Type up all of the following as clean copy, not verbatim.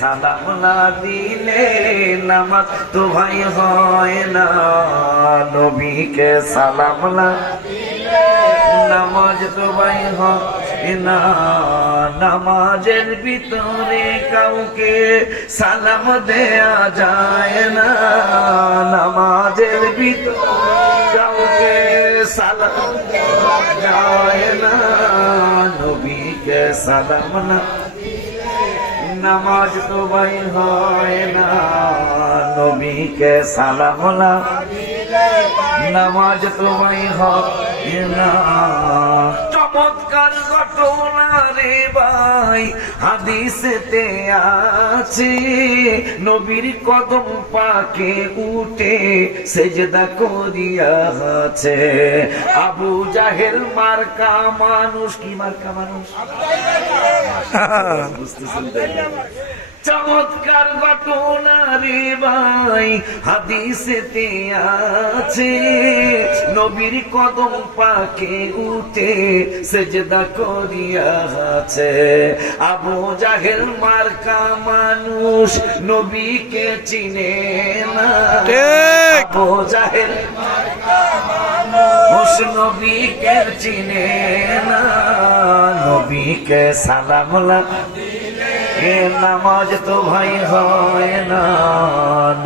সালাম না দিলে নামাজ তো ভাই হয় না, নবীকে সালাম না দিলে নামাজ তো ভাই হয় না। নামাজের ভিতরে কাউকে সালাম দেয়া যায় না, নামাজের ভিতরে কাউকে সালাম দেয়া যায় না, নবীকে সালাম না নামাজ তো ভাই হয় না, নবীকে সালাম না নামাজ তো ভাই হয় না। চমৎকার ঘটনা রে ভাই হাদিসেতে আছে, নবীর কদম পাকে উঠে সেজদা করিয়াছে। আবু জাহেল মার্কা মানুষ, কি মার্কা মানুষ বুঝতেছেন? চমৎকার ঘটনা রে ভাই হাদিসেতে আছে, নবীর কদম পাকে উঠে সেজদা করিয়াছে। আবু জাহেল মার্কা মানুষ নবীকে চিনে না, আবু জাহেল মার্কা মানুষ নবীকে চিনে না, নবীকে সালাম দিলে নামাজ তো ভাই হয় না,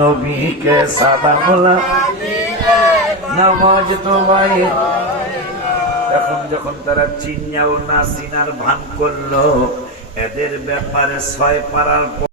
নবীকে সালাম দিলে নামাজ তো ভাই। এখন যখন তারা চিনাও না চিনার ভান করলো, এদের ব্যাপারে 6 পারার